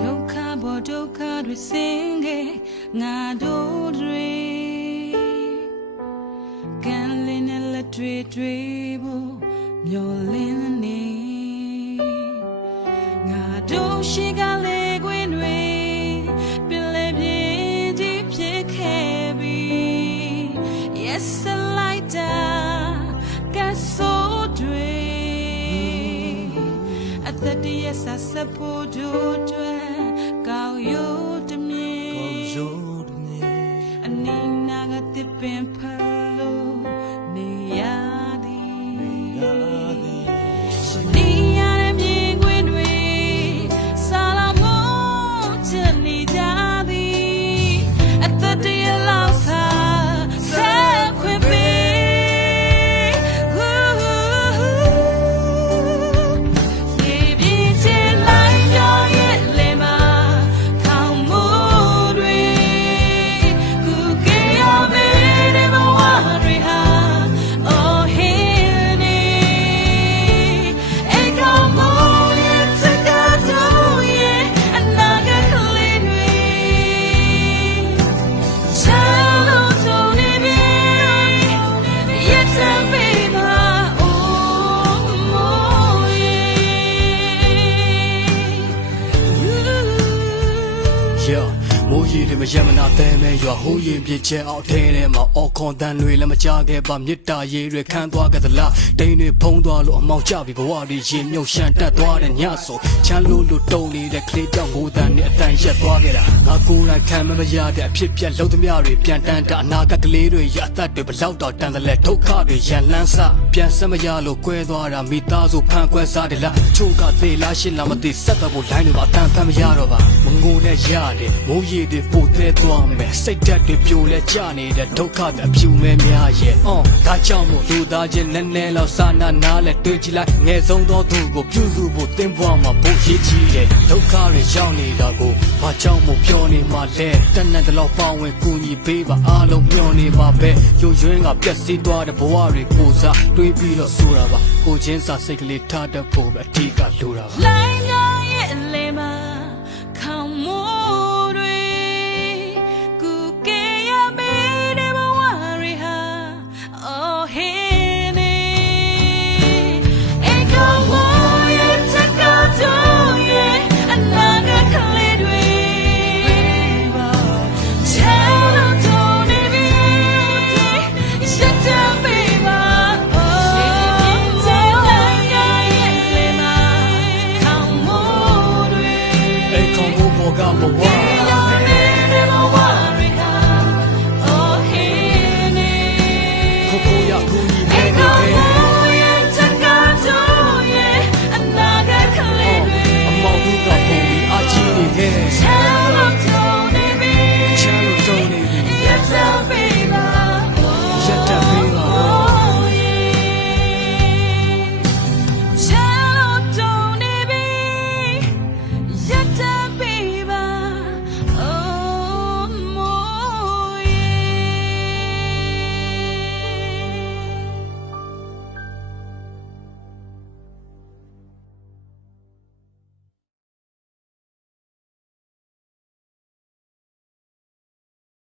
ဒုက္ခဘောဒုက္ခတွေစင်ခဲ့ငါတို့တွေကံလင်းနဲ့လက်တွေတွေဖို့မျောလင်းနေငါတို့ရှိကလေးကွင်းတွေပြလဲပြင်းကြီးဖြစ်ခဲ့ပြီ Yes I like that ကဆိုတွေအသက်တည်းဆက်ဆက်ဖို့တို့ မိုးရီတွေမရမနာတဲမဲရွာဟိုးရင်ပြစ်ချက်အောင်ထဲထဲမှာအော်ခွန်တန်တွေလည်းမကြခဲ့ပါမြစ်တာရေတွေခန်းသွားကြသလားတိန်တွေဖုံးသွားလို့အမောင်ကြပြီဘဝတွေရင်မြုပ်ရှန်တက်သွားတဲ့ညဆိုချမ်းလို့လို့တုံနေတဲ့ကလေးတောင်ငိုတန်နဲ့အတန်ရက်သွားခဲ့တာငါကိုယ်တိုင်ခံမမရတဲ့အဖြစ်ပြက်လုံးသမျှတွေပြန်တန်းတာအနာကကလေးတွေရအသက်တွေဘလောက်တော့တန်တယ်လဲဒုက္ခတွေရန်လန်းစပြန်စမရလို့ကွဲသွားတာမိသားစုဖန်ခွဲစားတယ်လားချို့ကသေးလားရှင်းလားမသိဆက်တော့ဖို့လိုင်းတွေပါအတန်ဖန်မရတော့ပါမငိုနဲ့ရတယ်မိုးရီတွေပိုသေးသွားမယ်စိတ်ဓာတ်တွေပြိုလဲကြနေတဲ့ဒုက္ခတွေအဖြူမဲများရဲ့အော်ဒါကြောင့်မို့လူသားချင်းနည်းနည်းလောက်စာနာနာလဲတွေ့ကြည့်လိုက်ငယ်ဆုံးသောသူကိုပြုစုဖို့သင်ဘွားမှာဘို့ရေးကြီးတယ်ဒုက္ခတွေရောက်နေတာကိုဘာကြောင့်မို့ပြောနေမှလဲတဏ္ဍတလောက်ပေါင်းဝင်ကူညီပေးပါအားလုံးမျှော်နေပါပဲရုပ်ရွင်းကပြက်စီးသွားတဲ့ဘဝတွေကိုစားတွေးပြီးတော့ဆိုတာပါကိုချင်းစာစိတ်ကလေးထားတတ်ဖို့ပဲအဓိကလိုတာပါ